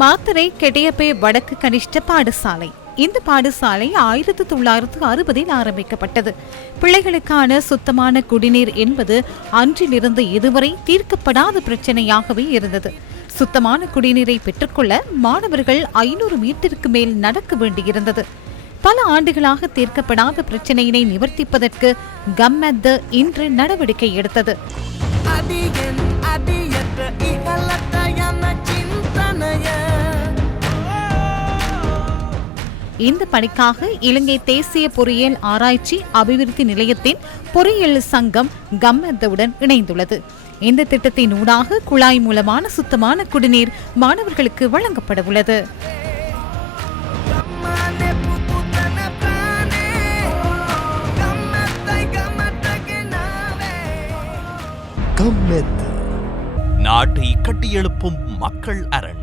மாத்தறை கெடியப்பே வடக்கு கனிஷ்ட பாடசாலை. இந்த பாடசாலை 1960 ஆரம்பிக்கப்பட்டது. பிள்ளைகளுக்கான சுத்தமான குடிநீர் என்பது அன்றிலிருந்து இதுவரை தீர்க்கப்படாத பிரச்சனையாகவே இருந்தது. சுத்தமான குடிநீரை பெற்றுக்கொள்ள மாணவர்கள் 500 மீட்டருக்கு மேல் நடக்க வேண்டியிருந்தது. பல ஆண்டுகளாக தீர்க்கப்படாத பிரச்சனையினை நிவர்த்திப்பதற்கு கம்மெத்த இன்று நடவடிக்கை எடுத்தது. இந்த பணிக்காக இலங்கை தேசிய பொறியியல் ஆராய்ச்சி அபிவிருத்தி நிலையத்தின் பொறியியல் சங்கம் கம்மெத்தவுடன் இணைந்துள்ளது. இந்த திட்டத்தின் ஊடாக குழாய் மூலமான சுத்தமான குடிநீர் மாணவர்களுக்கு வழங்கப்பட உள்ளது. நாட்டை கட்டியெழுப்பும் மக்கள் அரண்.